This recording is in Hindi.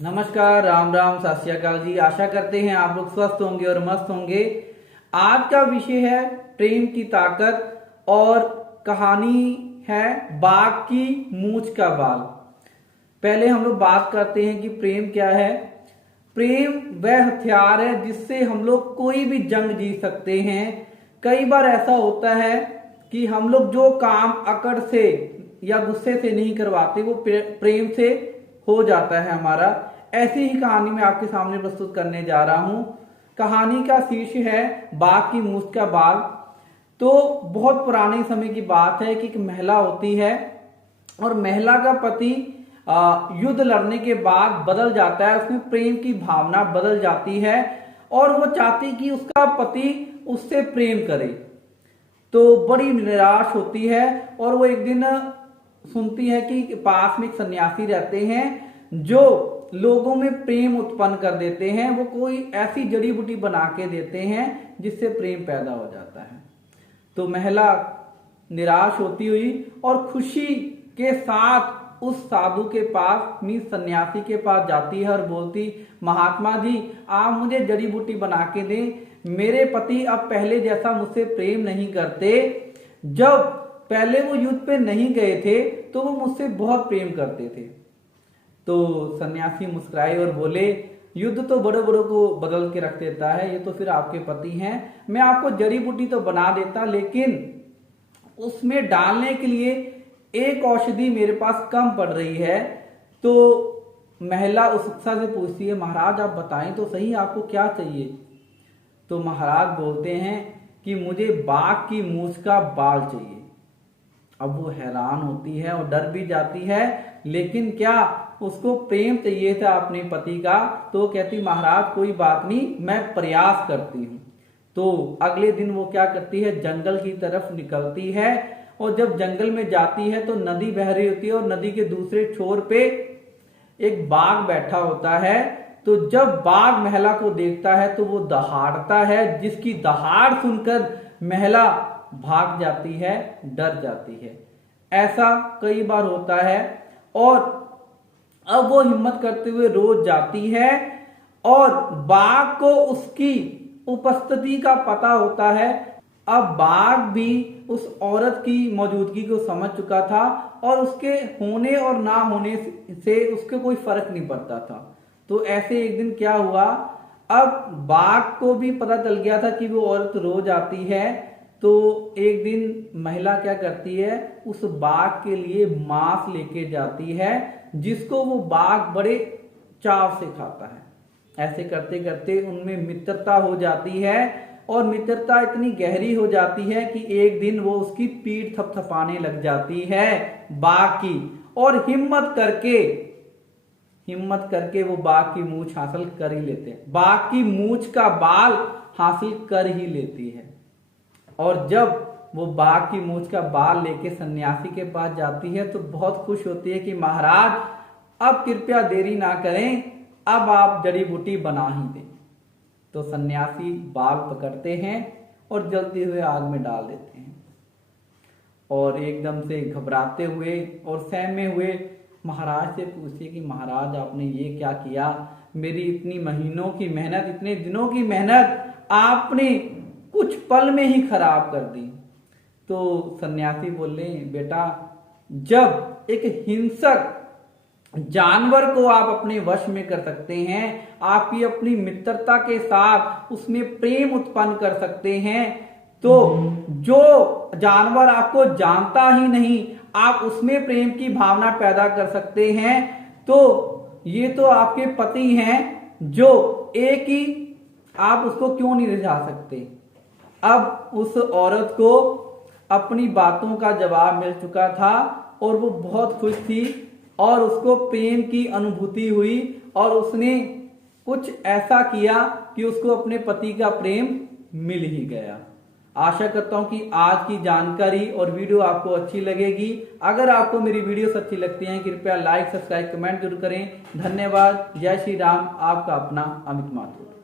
नमस्कार, राम राम, सत श्री अकाल जी। आशा करते हैं आप लोग स्वस्थ होंगे और मस्त होंगे। आज का विषय है प्रेम की ताकत और कहानी है बाघ की मूंछ का बाल। पहले हम लोग बात करते हैं कि प्रेम क्या है। प्रेम वह हथियार है जिससे हम लोग कोई भी जंग जीत सकते हैं। कई बार ऐसा होता है कि हम लोग जो काम अकड़ से या गुस्से से नहीं करवाते वो प्रेम से हो जाता है हमारा। ऐसी ही कहानी मैं आपके सामने प्रस्तुत करने जा रहा हूं। कहानी का शीर्ष है बाघ की मूंछ का बाल। तो बहुत पुराने समय की बात है कि एक महिला होती है और महिला का पति युद्ध लड़ने के बाद बदल जाता है। उसमें प्रेम की भावना बदल जाती है और वो चाहती कि उसका पति उससे प्रेम करे। तो बड़ी निराश होती है और वो एक दिन सुनती है कि पास में एक सन्यासी रहते हैं जो लोगों में प्रेम उत्पन्न कर देते हैं। वो कोई ऐसी जड़ी बूटी बना के देते हैं जिससे प्रेम पैदा हो जाता है। तो महिला निराश होती हुई और खुशी के साथ उस साधु के पास, मीन सन्यासी के पास जाती है और बोलती, महात्मा जी आप मुझे जड़ी बूटी बना के दें। मेरे पति अब पहले जैसा मुझसे प्रेम नहीं करते। जब पहले वो युद्ध पे नहीं गए थे तो वो मुझसे बहुत प्रेम करते थे। तो सन्यासी मुस्कुराए और बोले, युद्ध तो बड़े बड़ों को बदल के रख देता है, ये तो फिर आपके पति हैं। मैं आपको जड़ी बूटी तो बना देता, लेकिन उसमें डालने के लिए एक औषधि मेरे पास कम पड़ रही है। तो महिला उत्सुकता से पूछती है, महाराज आप बताएं तो सही आपको क्या चाहिए। तो महाराज बोलते हैं कि मुझे बाघ की मूंछ का बाल चाहिए। अब वो हैरान होती है और डर भी जाती है, लेकिन क्या उसको प्रेम चाहिए था अपने पति का। तो कहती, महाराज कोई बात नहीं, मैं प्रयास करती हूँ। तो अगले दिन वो क्या करती है, जंगल की तरफ निकलती है और जब जंगल में जाती है तो नदी बह रही होती है और नदी के दूसरे छोर पे एक बाघ बैठा होता है। तो जब बाघ महिला को देखता है तो वो दहाड़ता है, जिसकी दहाड़ सुनकर महिला भाग जाती है, डर जाती है। ऐसा कई बार होता है और अब वो हिम्मत करते हुए रोज जाती है और बाघ को उसकी उपस्थिति का पता होता है। अब बाघ भी उस औरत की मौजूदगी को समझ चुका था और उसके होने और ना होने से उसके कोई फर्क नहीं पड़ता था। तो ऐसे एक दिन क्या हुआ, अब बाघ को भी पता चल गया था कि वो औरत रोज आती है। तो एक दिन महिला क्या करती है, उस बाघ के लिए मांस लेके जाती है, जिसको वो बाघ बड़े चाव से खाता है। ऐसे करते करते उनमें मित्रता हो जाती है और मित्रता इतनी गहरी हो जाती है कि एक दिन वो उसकी पीठ थपथपाने लग जाती है बाघ की, और हिम्मत करके वो बाघ की मूंछ हासिल कर ही लेते हैं। बाघ की मूंछ का बाल हासिल कर ही लेती है। और जब वो बाघ की मूंछ का बाल लेके सन्यासी के पास जाती है तो बहुत खुश होती है कि महाराज अब कृपया देरी ना करें, अब आप जड़ी बूटी बना ही दें। तो सन्यासी बाल पकड़ते हैं और जलते हुए आग में डाल देते हैं और एकदम से घबराते हुए और सहमे हुए महाराज से पूछते कि महाराज आपने ये क्या किया, मेरी इतनी महीनों की मेहनत, इतने दिनों की मेहनत आपने कुछ पल में ही खराब कर दी। तो सन्यासी बोले, बेटा जब एक हिंसक जानवर को आप अपने वश में कर सकते हैं, आप ये अपनी मित्रता के साथ उसमें प्रेम उत्पन्न कर सकते हैं, तो जो जानवर आपको जानता ही नहीं आप उसमें प्रेम की भावना पैदा कर सकते हैं। तो ये तो आपके पति हैं, जो एक ही, आप उसको क्यों नहीं रिझा सकते। अब उस औरत को अपनी बातों का जवाब मिल चुका था और वो बहुत खुश थी और उसको प्रेम की अनुभूति हुई और उसने कुछ ऐसा किया कि उसको अपने पति का प्रेम मिल ही गया। आशा करता हूं कि आज की जानकारी और वीडियो आपको अच्छी लगेगी। अगर आपको मेरी वीडियोस अच्छी लगती हैं कृपया लाइक, सब्सक्राइब, कमेंट जरूर करें। धन्यवाद। जय श्री राम। आपका अपना अमित माथुर।